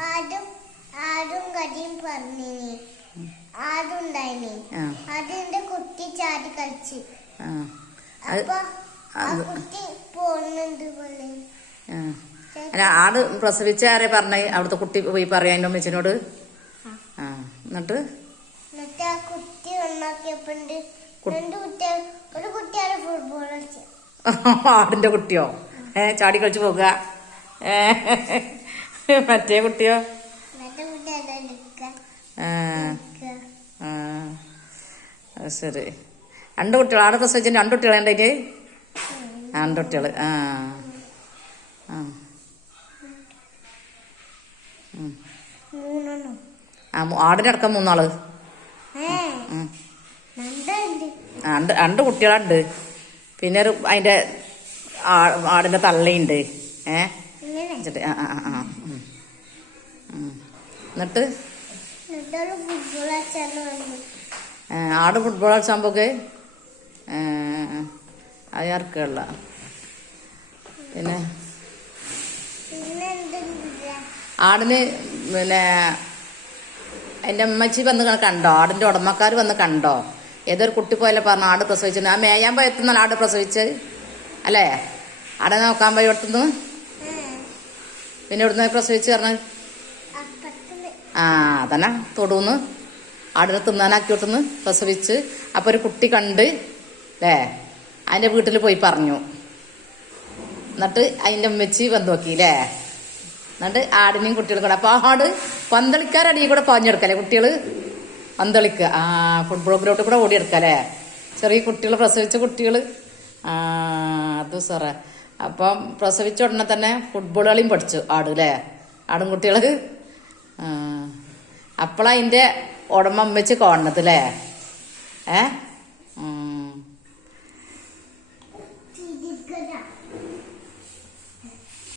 ആടും കടിയും പറഞ്ഞിനി ആടുണ്ടായിനി അതിന്റെ കുട്ടി ചാടി കളിച്ച് അപ്പൊ ആ കുട്ടി പോകുന്നുണ്ട് പോലെ. ആട് പ്രസവിച്ച ആരെ പറഞ്ഞ അവിടുത്തെ കുട്ടി പോയി പറയാ എന്റെ അമ്മച്ചിനോട്. എന്നിട്ട് ആ കുട്ടി ഒന്നാക്കിയപ്പോണ്ട് ഒരു കുട്ടിയാണ് ഫുട്ബോൾ കളിച്ച. ആടിന്റെ കുട്ടിയോ ചാടി കളിച്ചു പോകുക. മറ്റേ കുട്ടിയോ ശരി. 2 കുട്ടികൾ ആടെ പ്രസവിച്ച 2 കുട്ടികളെ ഉണ്ടായിട്ട് 2 കുട്ടികള്. ആടിനടക്കം 3 ആള്. 2 കുട്ടികളുണ്ട്. പിന്നെ അതിന്റെ ആടിന്റെ തള്ളയുണ്ട്. എന്നിട്ട് ആട് ഫുട്ബോൾ കളിച്ചാൻ പോകെ അയാർക്കുള്ള. പിന്നെ ആടിന് പിന്നെ എൻ്റെ അമ്മച്ചി വന്ന് കണ്ടോ? ആടിന്റെ ഉടമക്കാർ വന്ന് കണ്ടോ? ഏതൊരു കുട്ടി പോയല്ലേ പറഞ്ഞു ആട് പ്രസവിച്ചു. ആ മേയാൻ പോയെത്തുന്നല്ല ആട് പ്രസവിച്ച് അല്ലേ? ആടെ നോക്കാൻ പോയി എടുത്തുന്നു. പിന്നെ ഇവിടുന്ന് പ്രസവിച്ച് പറഞ്ഞ അതന്നെ തൊടുന്ന് ആടിനെ തിന്നാനാക്കി വിട്ടുന്ന് പ്രസവിച്ച്. അപ്പൊ ഒരു കുട്ടി കണ്ട് അല്ലേ? അതിന്റെ വീട്ടിൽ പോയി പറഞ്ഞു. എന്നിട്ട് അതിന്റെ അമ്മച്ചി വന്ന് നോക്കിയില്ലേ? എന്നിട്ട് ആടിനെയും കുട്ടികളും കൂടെ. അപ്പൊ ആട് പന്തളിക്കാരടിയിൽ കൂടെ പാഞ്ഞെടുക്കല്ലേ കുട്ടികള് പന്തളിക്കുക. ഫുട്ബോൾ ഗ്രൗണ്ടിൽ കൂടെ ഓടിയെടുക്കല്ലേ ചെറിയ കുട്ടികൾ, പ്രസവിച്ച കുട്ടികള്. അത് സാറേ. അപ്പം പ്രസവിച്ച ഉടനെ തന്നെ ഫുട്ബോൾ കളിയും പഠിച്ചു ആട് അല്ലേ? ആടും കുട്ടികള്. അപ്പോഴതിന്റെ ഉടമ അമ്മച്ച് കാണുന്നത് അല്ലേ?